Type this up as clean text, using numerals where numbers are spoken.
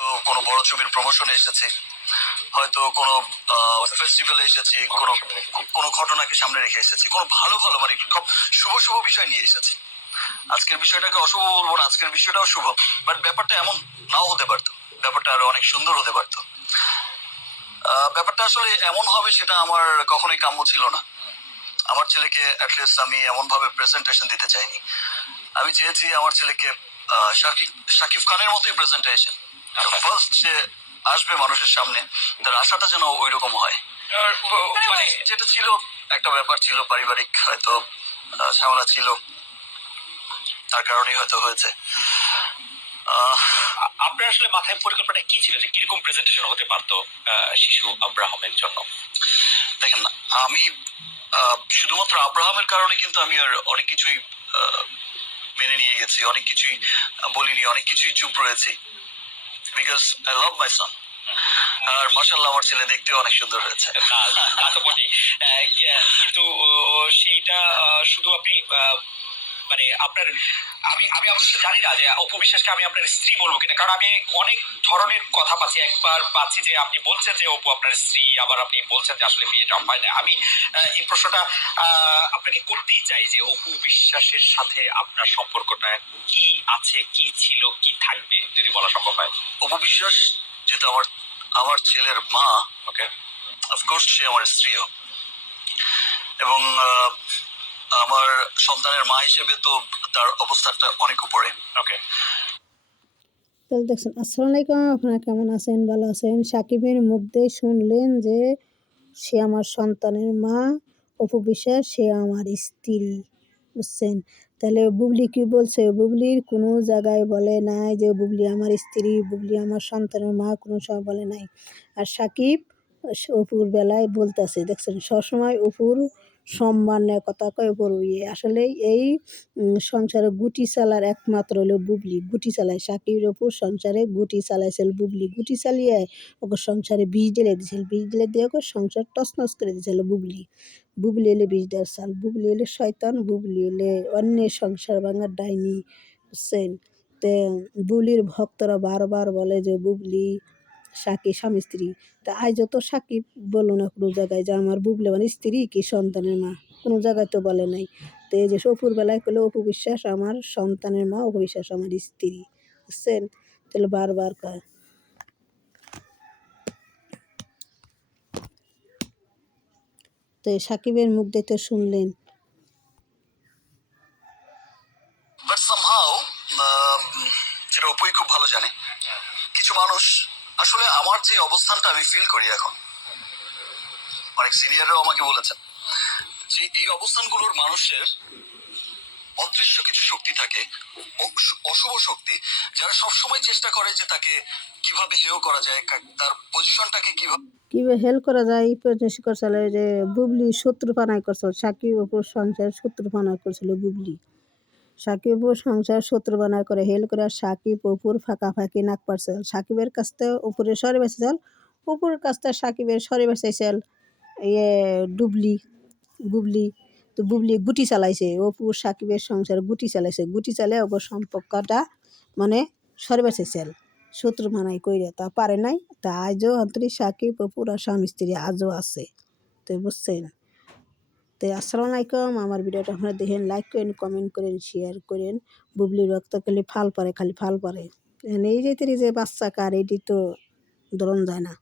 তো কোনো বড় ছবির প্রমোশনে এসেছি, হয়তো কোনো ফেস্টিভ্যালে এসেছি, কোনো ঘটনাকে সামনে রেখে এসেছি, কোনো ভালো ভালো মানে শুভ শুভ বিষয় নিয়ে এসেছি। আজকের বিষয়টাকে অশুভ বলবো না, আজকের বিষয়টাও শুভ, বাট ব্যাপারটা এমন নাও হতে পারতো, ব্যাপারটা আরো অনেক সুন্দর হতে পারতো। ব্যাপারটা আসলে এমন হবে সেটা আমার কখনোই কাম্য ছিল না। আমার ছেলেকে অ্যাটলিস্ট আমি এমন ভাবে প্রেজেন্টেশন দিতে চাইনি। আমি চেয়েছি আমার ছেলেকে শাকিব খানের মতোই প্রেজেন্টেশন, ফার্স্ট যে আসবে মানুষের সামনে তার আশাটা যেন ওই রকম হয়। মানে যেটা ছিল একটা ব্যাপার ছিল, পারিবারিক হয়তো ঝামেলা ছিল, তার কারণেই হয়তো হয়েছে। আপনার আসলে মাথায় পরিকল্পনা কি ছিল যে কিরকম প্রেজেন্টেশন হতে পারতো শিশু আব্রাহামের জন্য? দেখেন, আমি শুধুমাত্র আব্রাহামের কারণে কিন্তু আমি আর অনেক কিছুই মেনে নিয়ে গেছি, অনেক কিছুই বলিনি, অনেক কিছুই চুপ রয়েছি, বিকজ আই লাভ মাই সন। আর মাশাআল্লাহ আমার ছেলে দেখতে অনেক সুন্দর হয়েছে। তা তো বটে, কিন্তু সেইটা শুধু আপনি মানে আপনার আমি আমি অবশ্য জানি না যে অপু বিশ্বাসকে আমি আপনার স্ত্রী বলবো কিনা, কারণ আমি অনেক ধরনের কথা পাচ্ছি। একবার পাচ্ছি যে আপনি বলছেন যে অপু আপনার স্ত্রী, আবার আপনি বলছেন যে আসলে বিয়েটা হয় না। আমি এই প্রশ্নটা আপনাকে করতেই চাই যে অপু বিশ্বাসের সাথে আপনার সম্পর্কটা কি আছে, কি ছিল, কি থাকবে, যদি বলা সম্ভব হয়। অপু বিশ্বাস যেহেতু আমার ছেলের মা, ওকে, অফকোর্স সে আমার স্ত্রীও, এবং আমার সন্তানের মা হিসেবে তো তার অবস্থানটা অনেক উপরে। ওকে, তাহলে দেখছেন, আসসালামু আলাইকুম, আপনারা কেমন আছেন? ভালো আছেন? সাকিবের মুখ দিয়ে শুনলেন যে সে আমার সন্তানের মা, অপু বিশ্বাস সে আমার স্ত্রী, বুঝছেন? তাহলে বুবলি কি বলছে? বুবলির কোনো জায়গায় বলে নাই যে বুবলি আমার স্ত্রী, বুবলি আমার সন্তানের মা, কোনো সময় বলে নাই। আর সাকিব অপুর বেলায় বলতেছে, দেখছেন, সবসময় অপুর সম্মানের কথা কয়, অপুর আসলে এই সংসারে গুটি চালার একমাত্র হলো বুবলি, গুটি চালায়। সাকিবের অপুর সংসারে গুটি চালাইছিল বুবলি, গুটি চালিয়ে ওকে সংসারে বিষ ঢেলে দিয়েছিল, বিষ ঢেলে দিয়ে ওকে সংসার তছনছ করে দিয়েছিল বুবলি। বুবলি এলে বিষ দেওয়ার চাল, বুবলি এলে শয়তান, বুবলি এলে অন্যের সংসার ভাঙার ডাইনি, বুঝছেন? তে বুবলির ভক্তরা বারবার বলে যে বুবলি সাকিব স্বামী স্ত্রী। তা আজও তো সাকিব বললো না কোনো জায়গায় যে আমার বুবলি মানে স্ত্রী কি সন্তানের মা, কোনো জায়গায় তো বলে নাই। তো এই যে অপুর বেলায় করলে অপু বিশ্বাস আমার সন্তানের মা, অপু বিশ্বাস আমার স্ত্রী, বুঝছেন? তাহলে বারবার কয়। তো সাকিবের মুখ দেখতে শুনলেন। বাট সামহাউ যেটা অপুই খুব ভালো জানে, কিছু মানুষ আসলে আমার যে অবস্থানটা আমি ফিল করি এখন, অনেক সিনিয়ররাও আমাকে বলেছেন যে এই অবস্থানগুলোর মানুষের অদৃশ্য কিছু শক্তি থাকে, অশুভ শক্তি, যারা সবসময় চেষ্টা করে যে তাকে কিভাবে হেয় করা যায়, তার পজিশনটাকে কিভাবে হেল্প করা যায় এই প্রচেষ্টা করছিল যে বুবলি শত্রুপানায় করছিল, সাকিব অপুর সংসার শত্রুপানা করছিল বুবলি। সাকিব অপুর সংসার শত্রুপানা করে হেল করে সাকিব অপুর ফাঁকাফাঁকি নাক পারছিল, সাকিবের কাছ থেকে উপরে সরে বেঁচেছিল, অপুর কাছ থেকে সাকিবের সরে বেঁচেছিল ডুবলি বুবলি। তো বুবলি গুটি চালাইছে, অপুর সাকিবের সংসার গুটি চালাইছে, গুটি চালিয়ে ওপর সম্পর্কটা মানে সরে বেঁচেছিল শত্রু মানাই কইরে, তা পারে নাই। তা আজও অন্তরি সাকিব অপুর আর স্বামী স্ত্রী আজও আছে। তো বুঝছেন? তো আসসালামু আলাইকুম, আমার ভিডিওটা আপনারা দেখেন, লাইক করেন, কমেন্ট করেন, শেয়ার করেন। বুবলির রক্ত খালি ফাল পারে, খালি ফাল পারে। এই যে বাচ্চা কার এটি তো ধরন যায় না।